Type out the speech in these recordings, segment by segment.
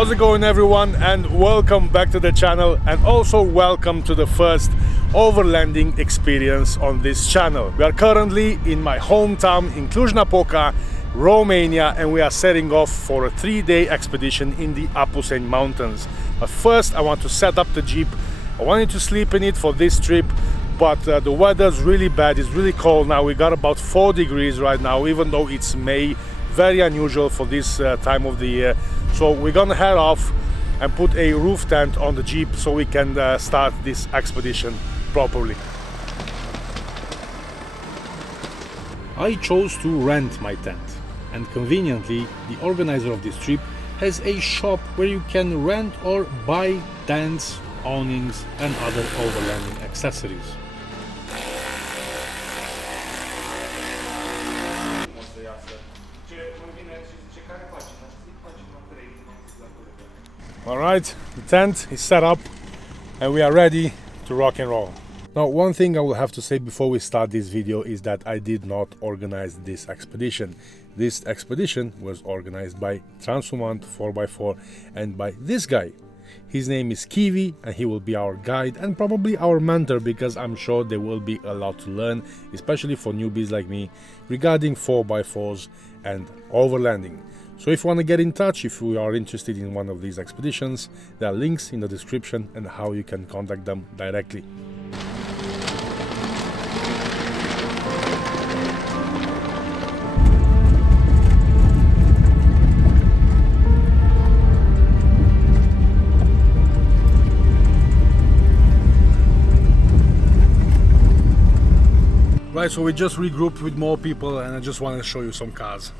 How's it going, everyone, and welcome back to the channel, and also welcome to the first overlanding experience on this channel. We are currently in my hometown in Cluj-Napoca, Romania, and we are setting off for a 3-day expedition in the Apuseni Mountains. But first I want to set up the Jeep. I wanted to sleep in it for this trip, but the weather's really bad. It's really cold now. We got about 4 degrees right now, even though it's May. Very unusual for this time of the year. So we're gonna head off and put a roof tent on the Jeep so we can start this expedition properly. I chose to rent my tent, and conveniently the organizer of this trip has a shop where you can rent or buy tents, awnings and other overlanding accessories. Alright, the tent is set up and we are ready to rock and roll. Now, one thing I will have to say before we start this video is that I did not organize this expedition. This expedition was organized by Transhumant 4x4 and by this guy. His name is Kiwi and he will be our guide and probably our mentor, because I'm sure there will be a lot to learn, especially for newbies like me, regarding 4x4s and overlanding. So if you want to get in touch, if you are interested in one of these expeditions, there are links in the description and how you can contact them directly. Right, so we just regrouped with more people and I just want to show you some cars.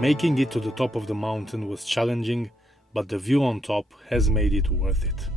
Making it to the top of the mountain was challenging, but the view on top has made it worth it.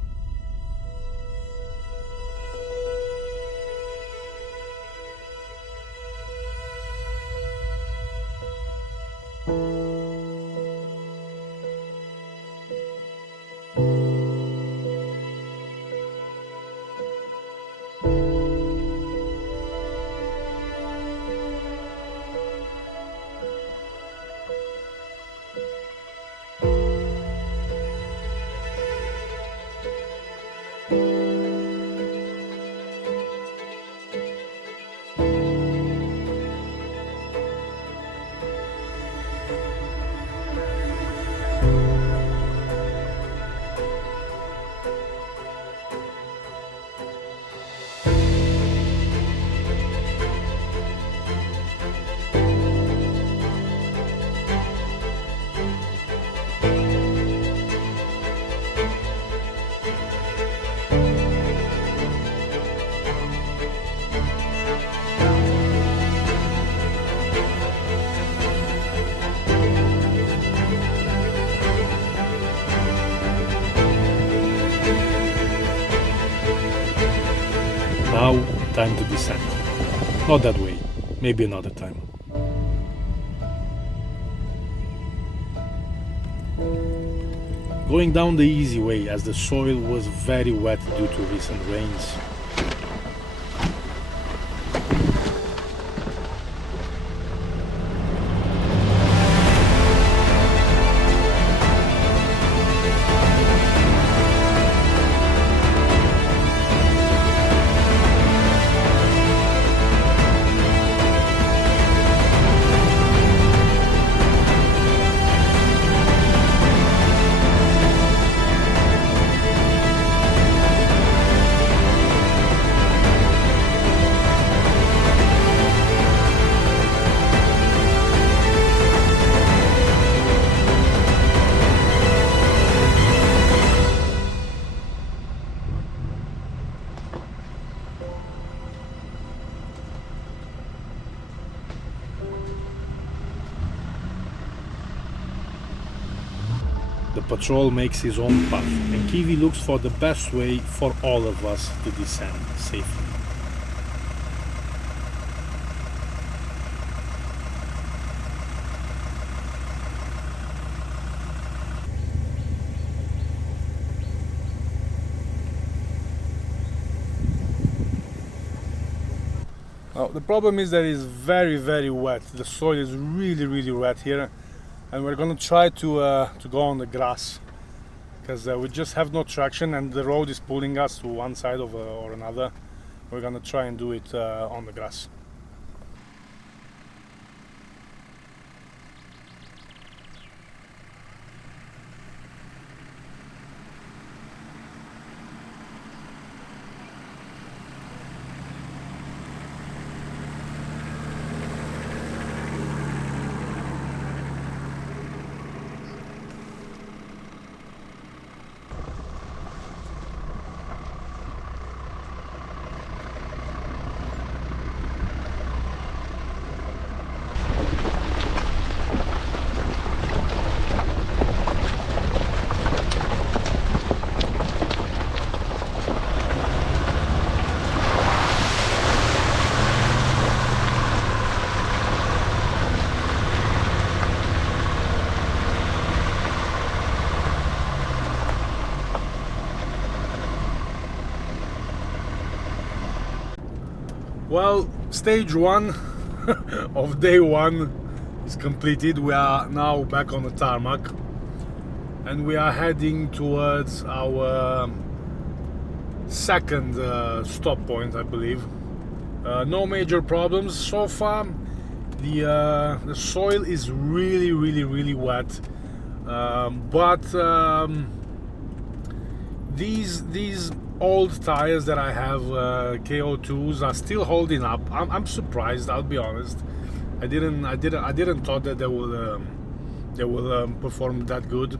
time to descend. Not that way, maybe another time. Going down the easy way as the soil was very wet due to recent rains. The patrol makes his own path, and Kiwi looks for the best way for all of us to descend safely. Now, the problem is that it's very wet. The soil is really wet here, and we're gonna try to go on the grass because we just have no traction and the road is pulling us to one side or another. We're gonna try and do it on the grass. Well, stage one of day one is completed. We are now back on the tarmac and we are heading towards our second stop point, I believe. No major problems so far. The soil is really wet, but these old tires that I have, KO2s, are still holding up. I'm surprised, I'll be honest. I didn't thought that they will perform that good.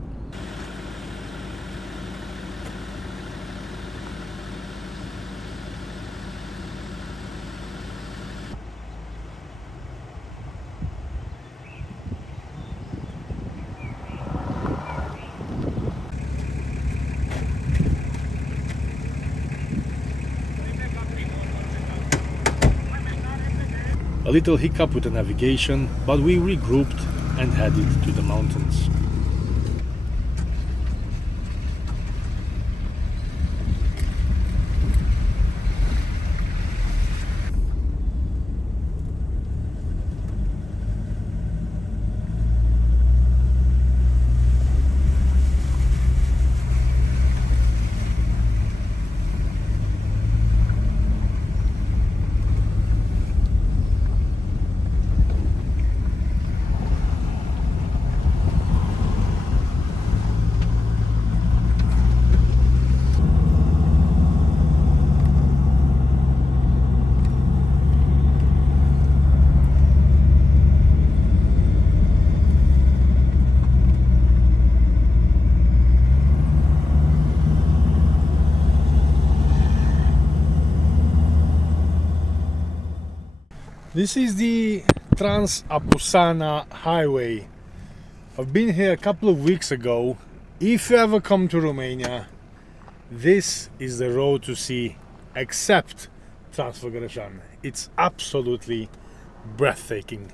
A little hiccup with the navigation, but we regrouped and headed to the mountains. This is the Trans-Apusana highway. I've been here a couple of weeks ago. If you ever come to Romania, this is the road to see, except Transfiguration. It's absolutely breathtaking.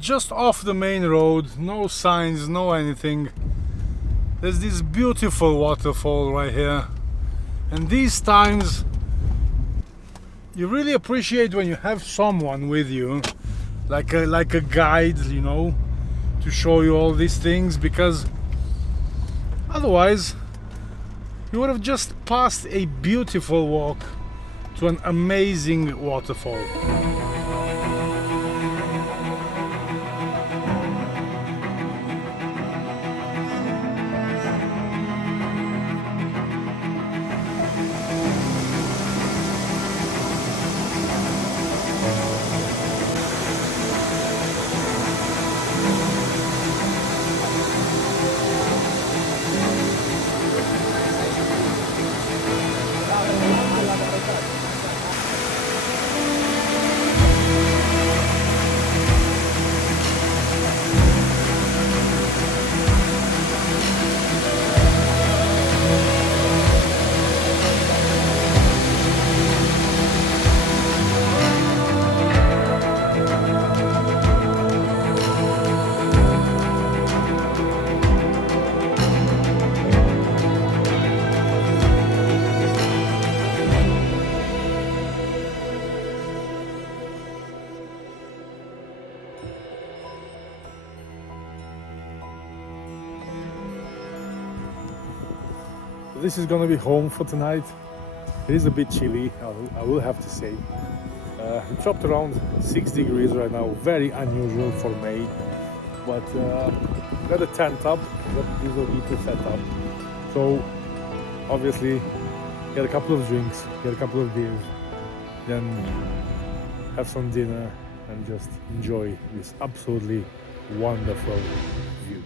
Just off the main road, no signs, no anything. There's this beautiful waterfall right here, and these times you really appreciate when you have someone with you, like a guide, you know, to show you all these things, because otherwise you would have just passed a beautiful walk to an amazing waterfall. This is gonna be home for tonight. It is a bit chilly, I will have to say. It dropped around 6 degrees right now, very unusual for May. But got a tent up, got diesel heater set up. So obviously get a couple of drinks, get a couple of beers, then have some dinner and just enjoy this absolutely wonderful view.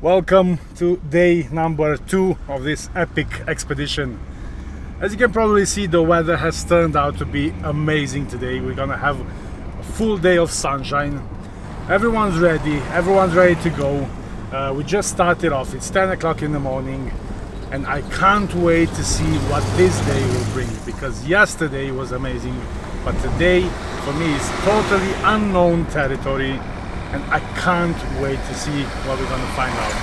Welcome to day number 2 of this epic expedition. As you can probably see, the weather has turned out to be amazing today. We're gonna have a full day of sunshine. Everyone's ready to go. We just started off, it's 10 o'clock in the morning, and I can't wait to see what this day will bring, because yesterday was amazing, but today for me is totally unknown territory. And I can't wait to see what we're gonna find out.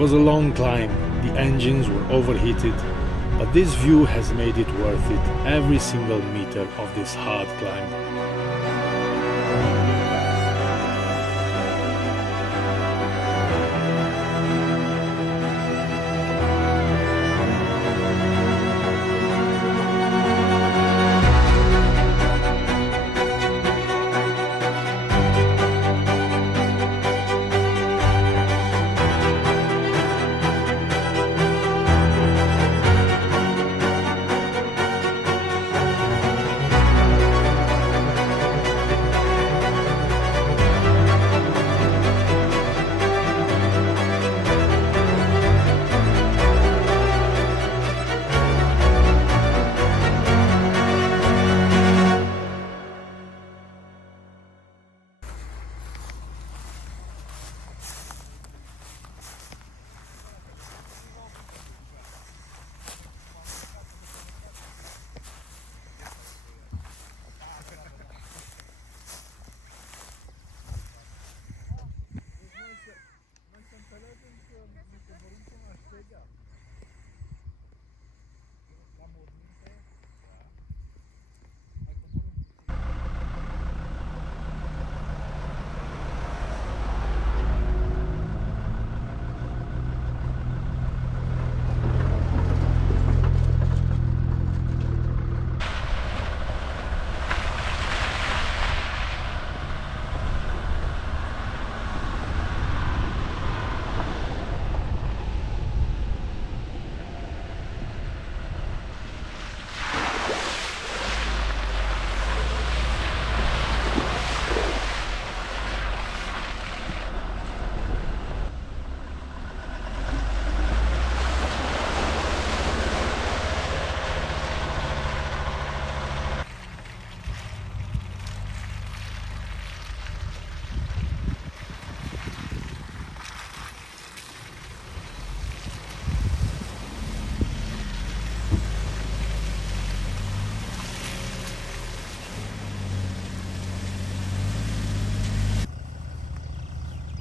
was a long climb, the engines were overheated, but this view has made it worth it, every single meter of this hard climb.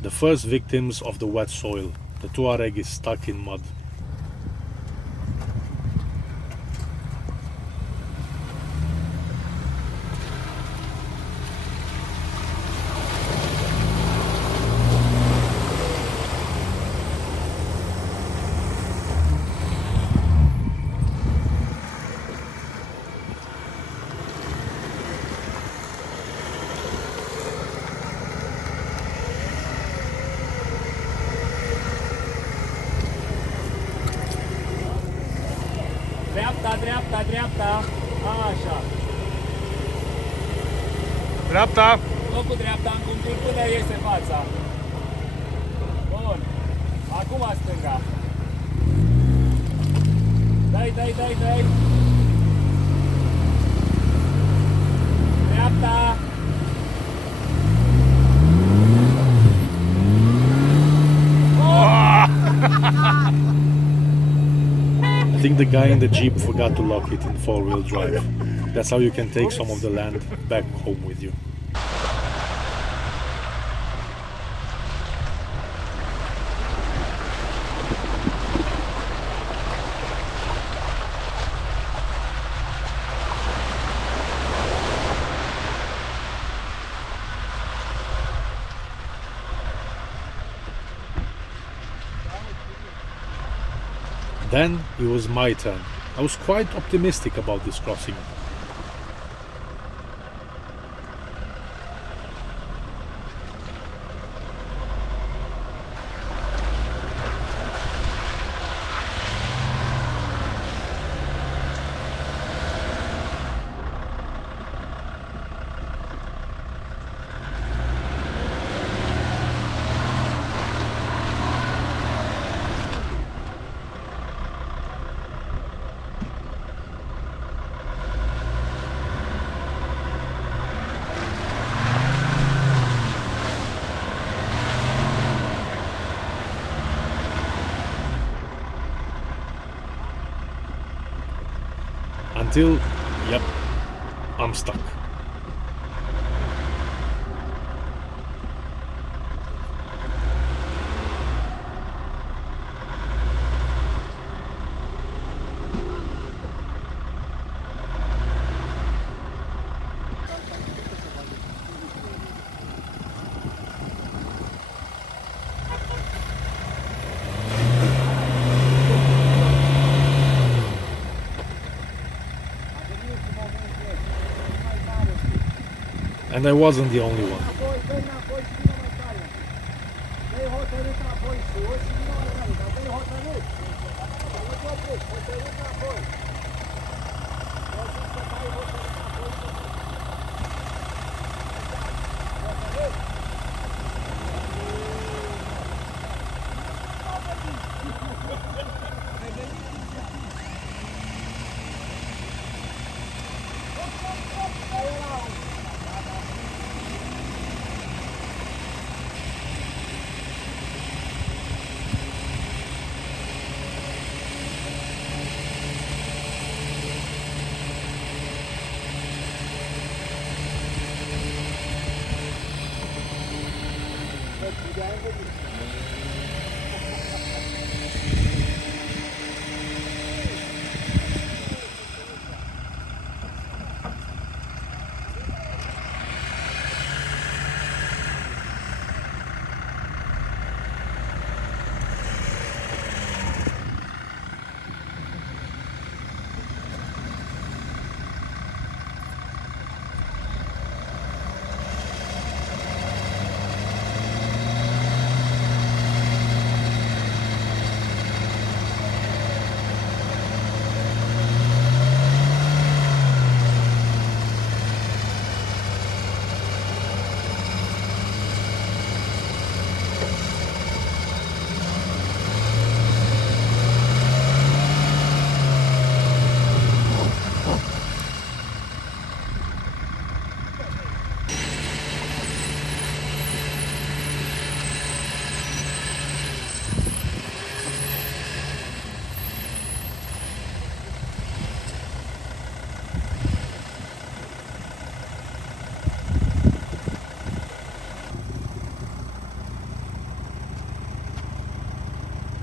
The first victims of the wet soil. The Tuareg is stuck in mud. Dreapta, dreapta, dreapta. Așa. Dreapta! Tot cu dreapta în contur până iese fața. Bun. Acum stânga. Dai, dai, dai, dai. Dreapta. I think the guy in the Jeep forgot to lock it in 4-wheel drive. That's how you can take some of the land back home with you. Then it was my turn. I was quite optimistic about this crossing. Until, yep, I'm stuck. And I wasn't the only one.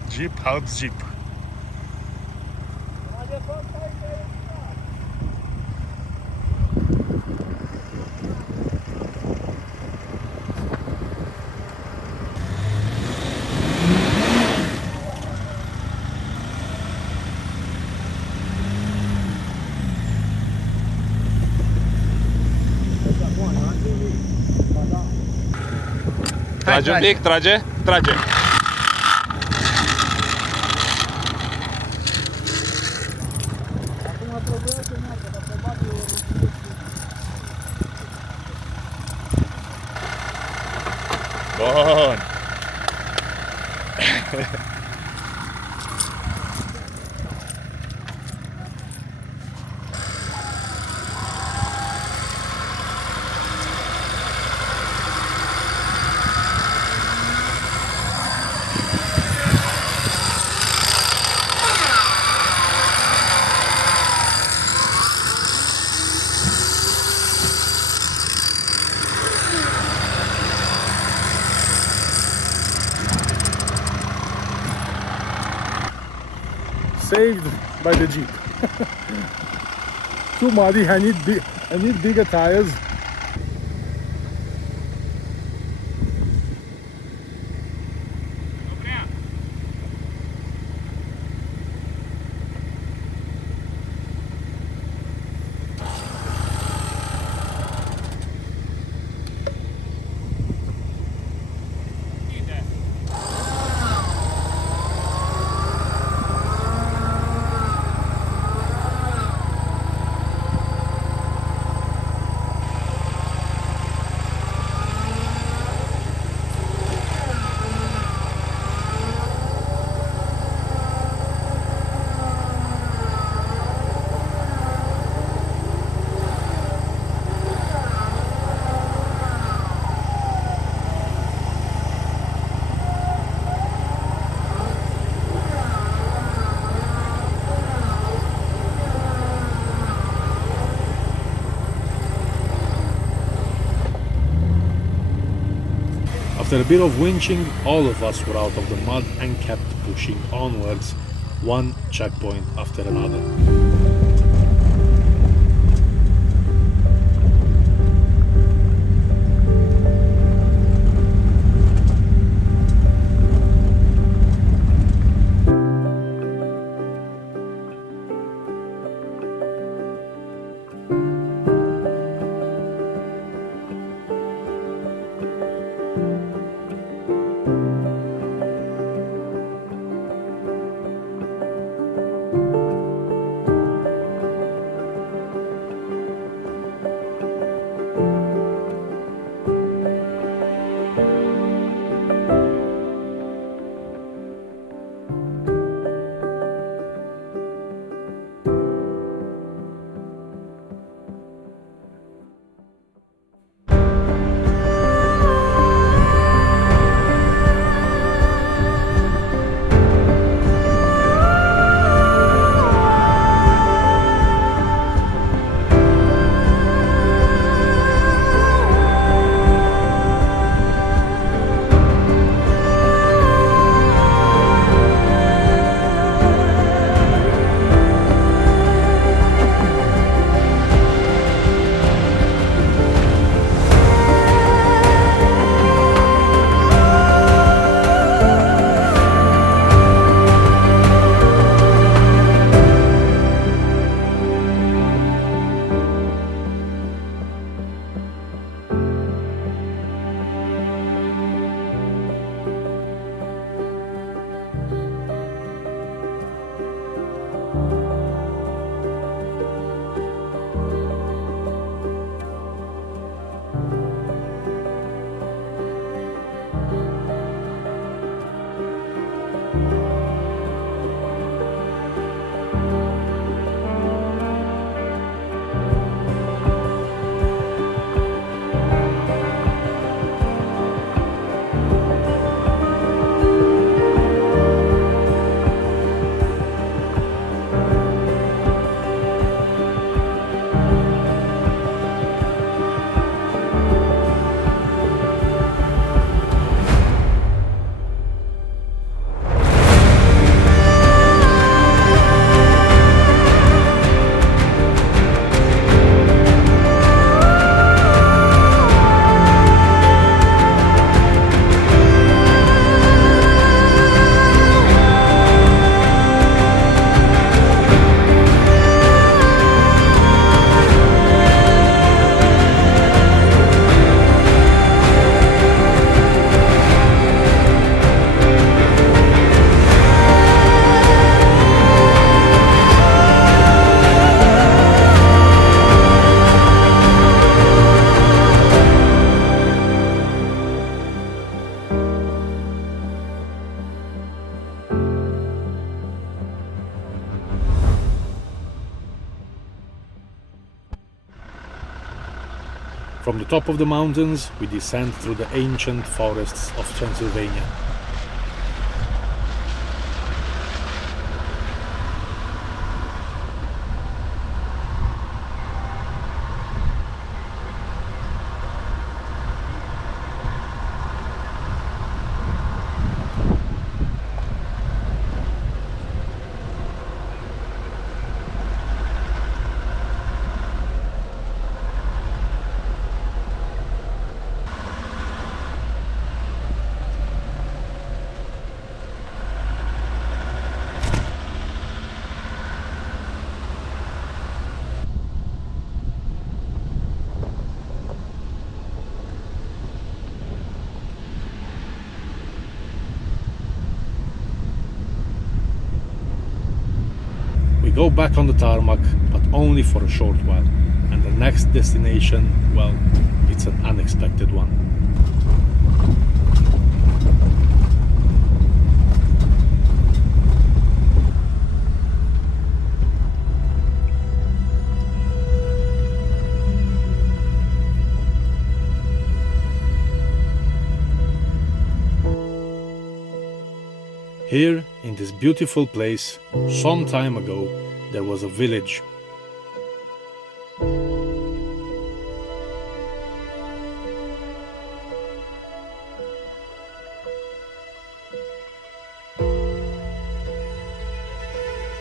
Jeep, out Jeep. Trage un pic, trage, trage. Bun. Saved by the Jeep. Too muddy. I need bigger tires. After a bit of winching, all of us were out of the mud and kept pushing onwards, one checkpoint after another. From the top of the mountains, we descend through the ancient forests of Transylvania. We go back on the tarmac, but only for a short while, and the next destination, well, it's an unexpected one. Here, in this beautiful place, some time ago, there was a village.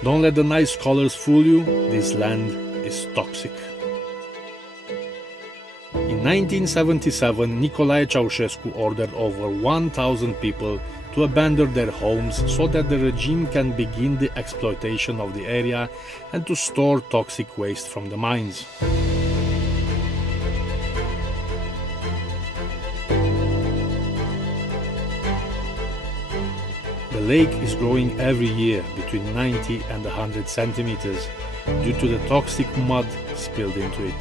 Don't let the nice colors fool you, this land is toxic. In 1977, Nicolae Ceausescu ordered over 1,000 people to abandon their homes so that the regime can begin the exploitation of the area and to store toxic waste from the mines. The lake is growing every year between 90 and 100 centimeters due to the toxic mud spilled into it.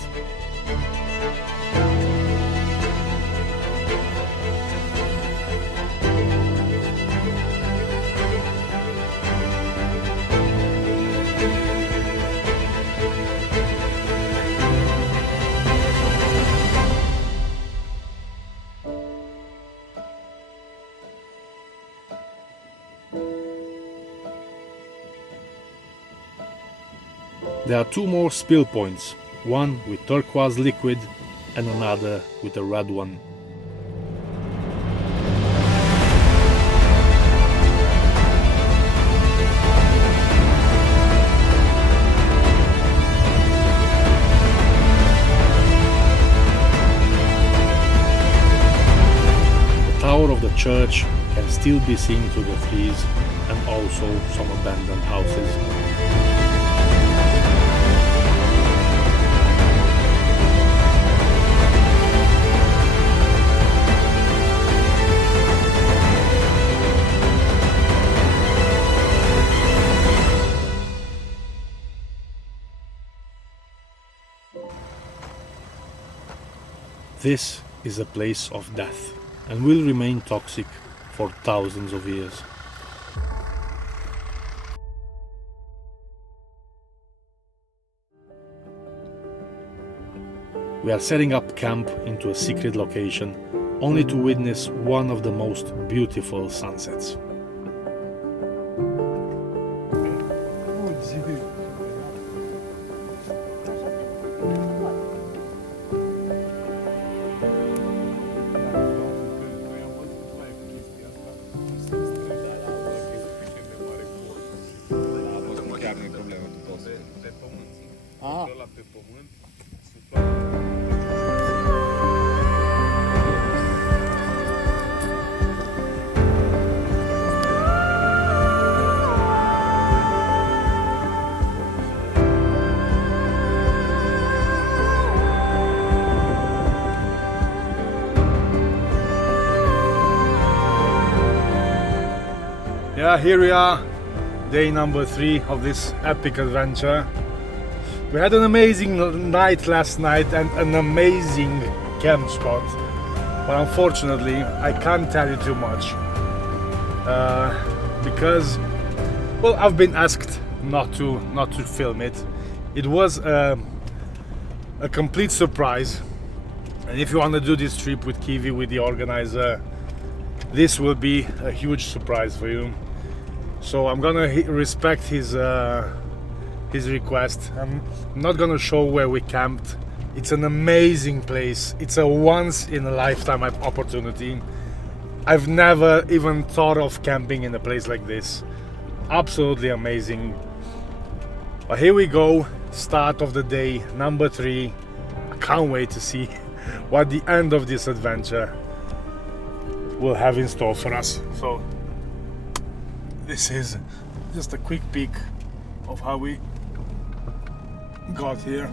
There are two more spill points, one with turquoise liquid and another with a red one. The tower of the church can still be seen through the trees, and also some abandoned houses. This is a place of death and will remain toxic for thousands of years. We are setting up camp into a secret location only to witness one of the most beautiful sunsets. Yeah, here we are, day number 3 of this epic adventure. We had an amazing night last night and an amazing camp spot, but unfortunately I can't tell you too much because, well, I've been asked not to film it. It was a complete surprise, And if you want to do this trip with Kiwi, with the organizer, this will be a huge surprise for you. So I'm gonna respect his request. I'm not gonna show where we camped. It's an amazing place. It's a once in a lifetime opportunity. I've never even thought of camping in a place like this. Absolutely amazing. But here we go, start of the day, number 3. I can't wait to see what the end of this adventure will have in store for us. So this is just a quick peek of how we got here.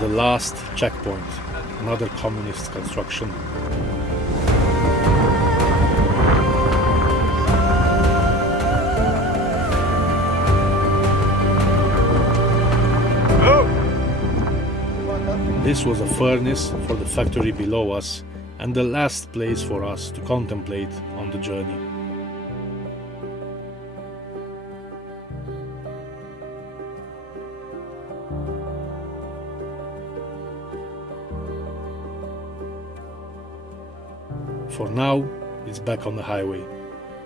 the last checkpoint, another communist construction. This was a furnace for the factory below us and the last place for us to contemplate on the journey. For now, it's back on the highway,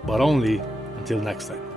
but only until next time.